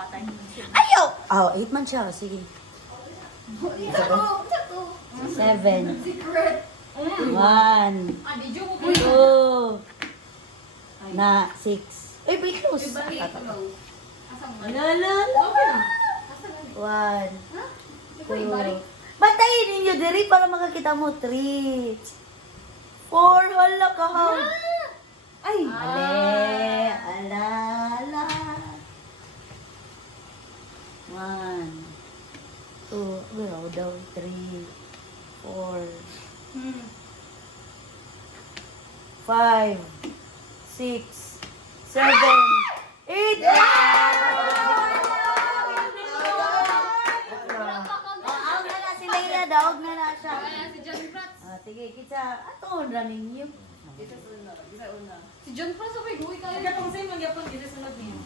patay. Ayaw! Oh, 8 man siya. Sige. Ito. 7. Secret. 1. Ah, di jo mo 2. Na 6. Ay, wait, close. Alala. Asan 1. 2. Bantayin ninyo diri para makakita mo. 3. 4. Hala ka ha. Ay. Ale. Alala. 1. 2. Well, daw. 3. 4. 5. 6. 7. 8. Daog na na si Leila. Daog na na siya. Si John Prats. Sige, kita. Ato, running you. Si John Prats, okay, duwi ka. Kaya pang sa'yo, magyapon, gisa sunod niyo.